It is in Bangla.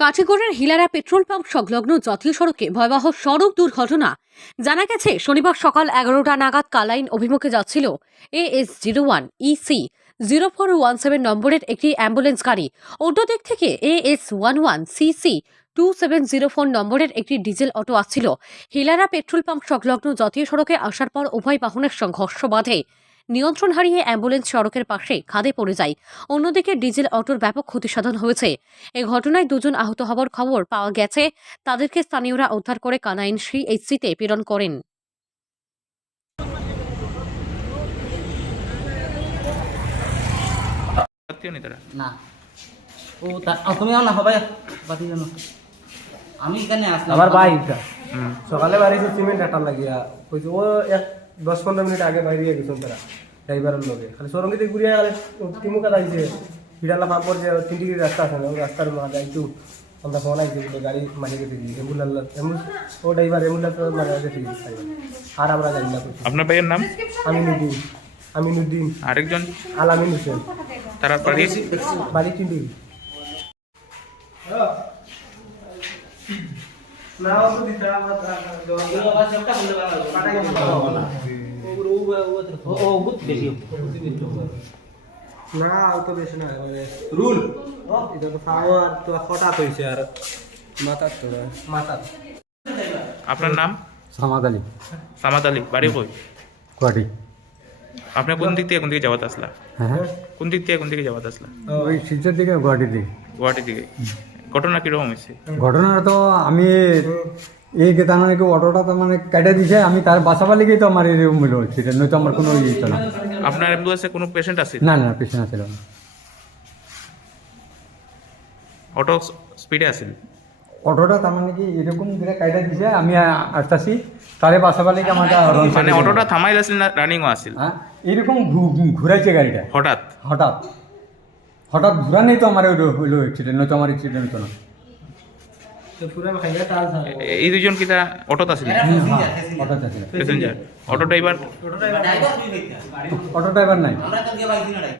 কাঠিগড়ের হিলারা পেট্রোল পাম্প সংলগ্ন জাতীয় সড়কে ভয়াবহ সড়ক দুর্ঘটনা। জানা গেছে শনিবার সকাল 11টা নাগাদ কালাইন অভিমুখে যাচ্ছিল AS01 EC 0417 নম্বরের একটি অ্যাম্বুলেন্স গাড়ি। অন্য দিক থেকে AS11 CC 2704 নম্বরের একটি ডিজেল অটো আসছিল। হিলারা পেট্রোল পাম্প সংলগ্ন জাতীয় সড়কে আসার পর উভয় বাহনের সংঘর্ষ বাধে। নিয়ন্ত্রণ হারিয়ে অ্যাম্বুলেন্স সড়কের পাশে খাদে পড়ে যায়। অন্যদিকে ডিজেল অটোর ব্যাপক ক্ষতিসাধন হয়েছে। এ ঘটনায় দুজন আহত হওয়ার খবর পাওয়া গেছে। তাদেরকে স্থানীয়রা উদ্ধার করে কানাইন CHC-তে প্রেরণ করেন। না ও তুমিও না হবে বাতি জানো আমি এখানে আসলাম আমার বাইকটা সকালে বাড়িতে সিমেন্ট আটার লাগিয়া কইছে ও 10-15 মিনিট আগে বাইরে গেছেন তারা ড্রাইভারের লগে খালি সরঙ্গিতে ঘুরিয়া গেলে তিমুকা যাইছে হিডালা পাম্পর যে 3 ডিগ্রি রাস্তা আছে না ওই রাস্তার মা যাইতো আমরা ফোন আইছে গাড়ি মাঝে গেছে অ্যাম্বুলেন্স ও ড্রাইভার অ্যাম্বুলেন্স মাঝে গেছে আর আমরা জানি না। আপনার ভাইয়ের নাম? আমিনুদ্দিন আরেকজন আলামিন হোসেন। তারা বাড়ি চিন্তি না অত বেশি না রুল এটা তো পাওয়ার তো হঠাৎ হয়েছে আর মাথা আপনার নাম? সামাদ আলী। সামাদ আলী, বাড়ি কই? কোয়াটি। আপনি কোন দিক থেকে কোন দিকে যাওয়াত আসলা? হ্যাঁ কোন দিক থেকে কোন দিকে যাওয়াত আসলা? ওই শিলচর দিকে গুয়াহাটির দিকে। গুয়াহাটি দিকে। ঘটনা কিরকম হয়েছে? ঘটনাটা তো আমি এই গেতানো নাকি অটোটা তো মানে কেটে দিছে, আমি তার বাসা পালিকেই তো আমার এরকম হলো সেটা, নয়তো আমার কোনো ইয়ে ছিল না। আপনার অ্যাম্বুলেন্সে কোনো পেশেন্ট আছে? না না পেছনে ছিল না। অটো স্পিডে আছে? অটোটা তার মানে কি এরকম করে কেটে দিছে, আমি আসতেছি তারে বাসা পালিকে আমার মানে অটোটা থামাই আসছিল না রানিংও আসছিল? হ্যাঁ এরকম ঘুরাইছে গাড়িটা হঠাৎ হঠাৎ হঠাৎ ঘুরা নেই তো আমার হইলো অ্যাক্সিডেন্ট, নয়তো আমার অ্যাক্সিডেন্ট হতো না। এই দুজন কি তারা অটোতে আসছিল? হঠাৎ আছে passenger? Auto driver? Auto driver নাই।